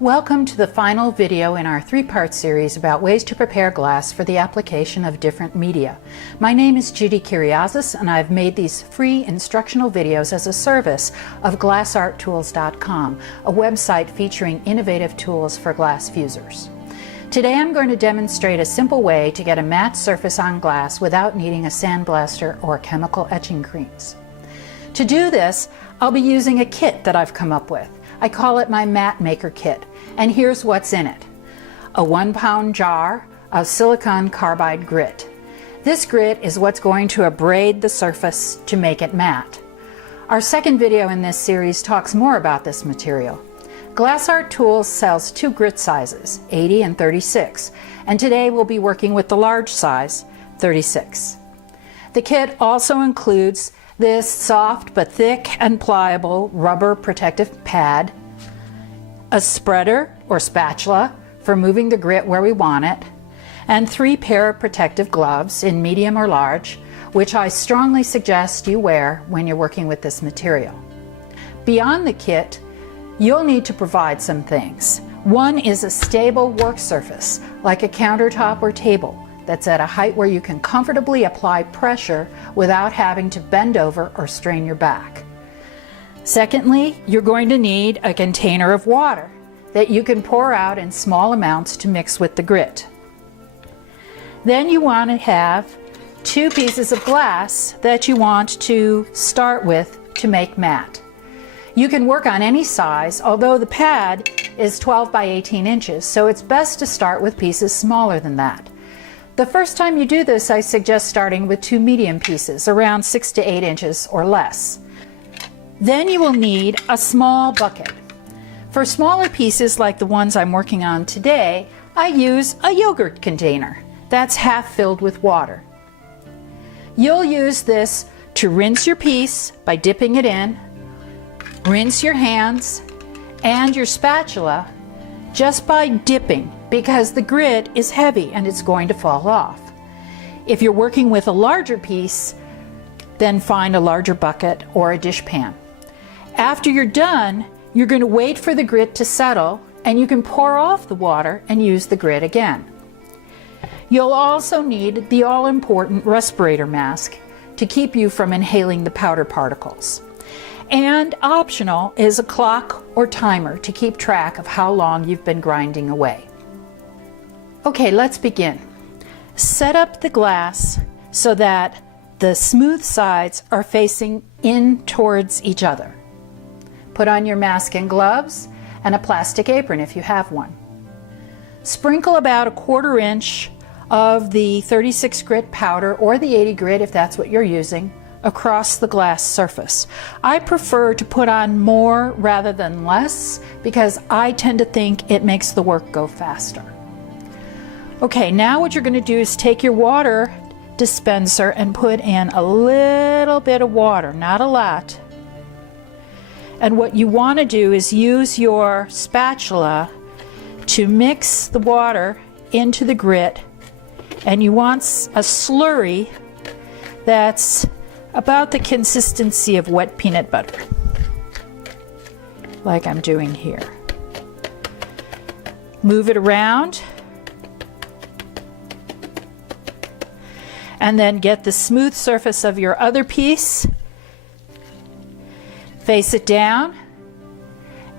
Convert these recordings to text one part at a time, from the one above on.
Welcome to the final video in our three-part series about ways to prepare glass for the application of different media. My name is Judy Kyriazis, and I've made these free instructional videos as a service of glassarttools.com, a website featuring innovative tools for glass fusers. Today I'm going to demonstrate a simple way to get a matte surface on glass without needing a sandblaster or chemical etching creams. To do this, I'll be using a kit that I've come up with. I call it my Matte Maker Kit, and here's what's in it. A 1-pound jar of silicon carbide grit. This grit is what's going to abrade the surface to make it matte. Our second video in this series talks more about this material. Glass Art Tools sells two grit sizes, 80 and 36, and today we'll be working with the large size, 36. The kit also includes this soft but thick and pliable rubber protective pad, a spreader or spatula for moving the grit where we want it, and 3 pair of protective gloves in medium or large, which I strongly suggest you wear when you're working with this material. Beyond the kit, you'll need to provide some things. One is a stable work surface, like a countertop or table, that's at a height where you can comfortably apply pressure without having to bend over or strain your back. Secondly, you're going to need a container of water that you can pour out in small amounts to mix with the grit. Then you want to have 2 pieces of glass that you want to start with to make matte. You can work on any size, although the pad is 12 by 18 inches, so it's best to start with pieces smaller than that. The first time you do this, I suggest starting with 2 medium pieces, around 6 to 8 inches or less. Then you will need a small bucket. For smaller pieces like the ones I'm working on today, I use a yogurt container that's half filled with water. You'll use this to rinse your piece by dipping it in, rinse your hands and your spatula just by dipping, because the grit is heavy and it's going to fall off. If you're working with a larger piece, then find a larger bucket or a dishpan. After you're done, you're going to wait for the grit to settle, and you can pour off the water and use the grit again. You'll also need the all-important respirator mask to keep you from inhaling the powder particles. And optional is a clock or timer to keep track of how long you've been grinding away. Okay, let's begin. Set up the glass so that the smooth sides are facing in towards each other. Put on your mask and gloves and a plastic apron if you have one. Sprinkle about a 1/4 inch of the 36 grit powder or the 80 grit if that's what you're using across the glass surface. I prefer to put on more rather than less because I tend to think it makes the work go faster. Okay, now what you're going to do is take your water dispenser and put in a little bit of water, not a lot. And what you want to do is use your spatula to mix the water into the grit, and you want a slurry that's about the consistency of wet peanut butter, like I'm doing here. Move it around, and then get the smooth surface of your other piece, face it down,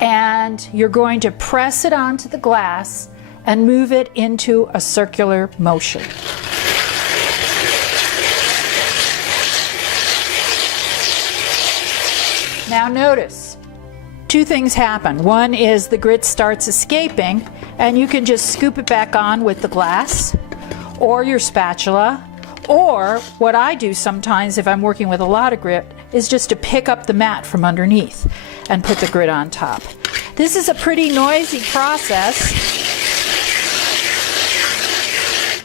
and you're going to press it onto the glass and move it into a circular motion. Now notice, 2 things happen. One is the grit starts escaping, and you can just scoop it back on with the glass or your spatula, or what I do sometimes if I'm working with a lot of grit is just to pick up the mat from underneath and put the grit on top. This is a pretty noisy process,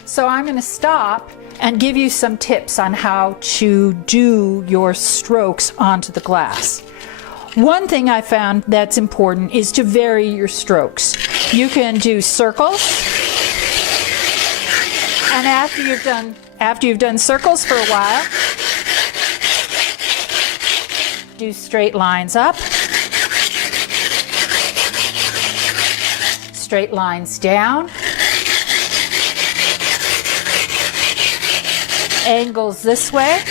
so I'm going to stop and give you some tips on how to do your strokes onto the glass. One thing I found that's important is to vary your strokes. You can do circles, and after you've done circles for a while, do straight lines up, straight lines down, angles this way,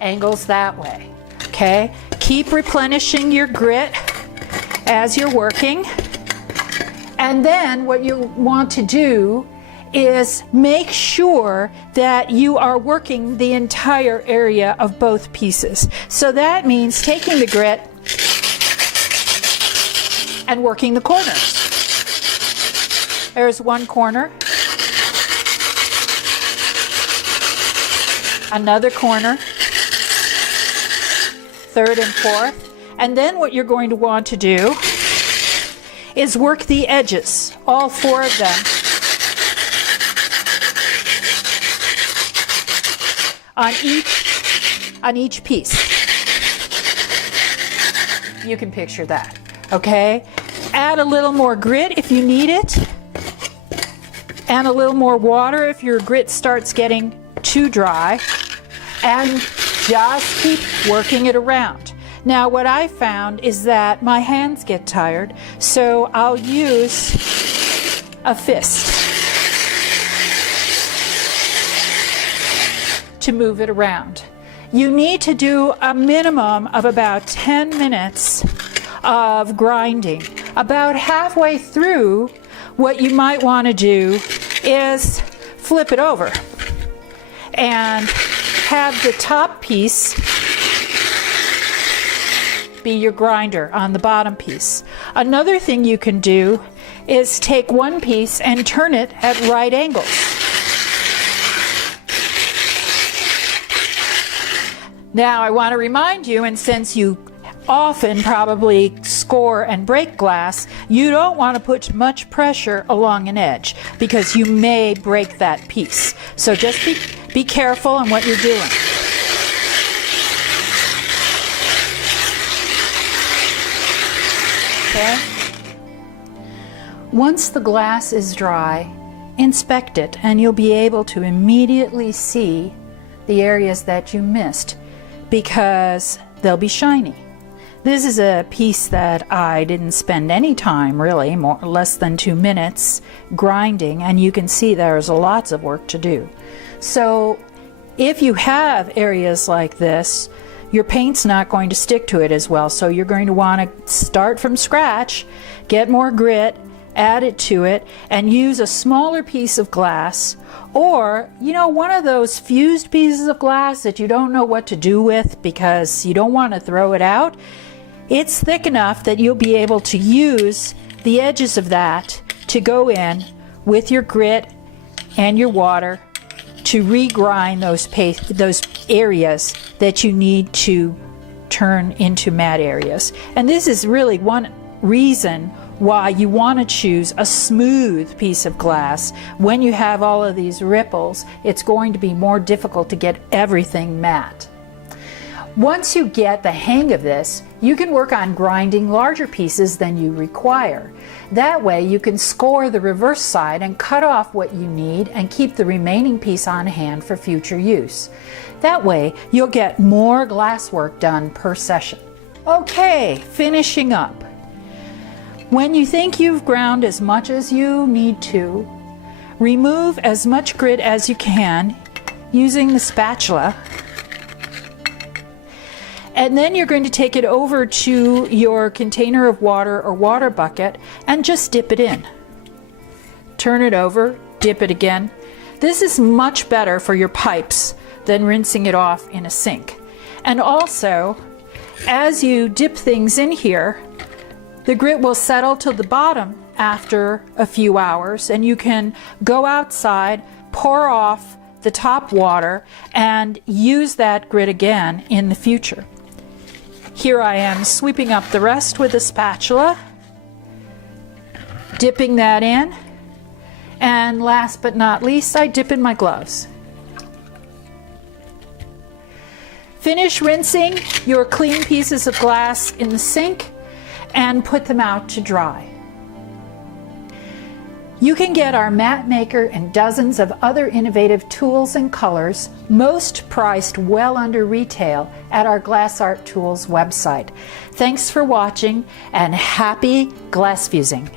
angles that way. Okay? Keep replenishing your grit as you're working. And then what you want to do is make sure that you are working the entire area of both pieces. So that means taking the grit and working the corners. There's one corner, another corner, third and fourth. And then what you're going to want to do is work the edges, all four of them, on each piece. You can picture that, okay? Add a little more grit if you need it, and a little more water if your grit starts getting too dry, and just keep working it around. Now what I found is that my hands get tired, so I'll use a fist to move it around. You need to do a minimum of about 10 minutes of grinding. About halfway through, what you might want to do is flip it over and have the top piece be your grinder on the bottom piece. Another thing you can do is take one piece and turn it at right angles. Now I want to remind you, and since you often probably score and break glass, you don't want to put much pressure along an edge because you may break that piece. So just be careful on what you're doing. Okay? Once the glass is dry, inspect it and you'll be able to immediately see the areas that you missed because they'll be shiny. This is a piece that I didn't spend any time really, less than 2 minutes grinding, and you can see there's lots of work to do. So if you have areas like this, your paint's not going to stick to it as well, so you're going to want to start from scratch, get more grit, add it to it, and use a smaller piece of glass, or one of those fused pieces of glass that you don't know what to do with because you don't want to throw it out. It's thick enough that you'll be able to use the edges of that to go in with your grit and your water to regrind those areas that you need to turn into matte areas. And this is really one reason why you want to choose a smooth piece of glass. When you have all of these ripples, it's going to be more difficult to get everything matte. Once you get the hang of this, you can work on grinding larger pieces than you require. That way you can score the reverse side and cut off what you need and keep the remaining piece on hand for future use. That way you'll get more glass work done per session. Okay, finishing up. When you think you've ground as much as you need to, remove as much grit as you can using the spatula. And then you're going to take it over to your container of water or water bucket and just dip it in. Turn it over, dip it again. This is much better for your pipes than rinsing it off in a sink. And also, as you dip things in here, the grit will settle to the bottom after a few hours, and you can go outside, pour off the top water, and use that grit again in the future. Here I am sweeping up the rest with a spatula, dipping that in, and last but not least, I dip in my gloves. Finish rinsing your clean pieces of glass in the sink and put them out to dry. You can get our mat maker and dozens of other innovative tools and colors, most priced well under retail, at our Glass Art Tools website. Thanks for watching and happy glass fusing!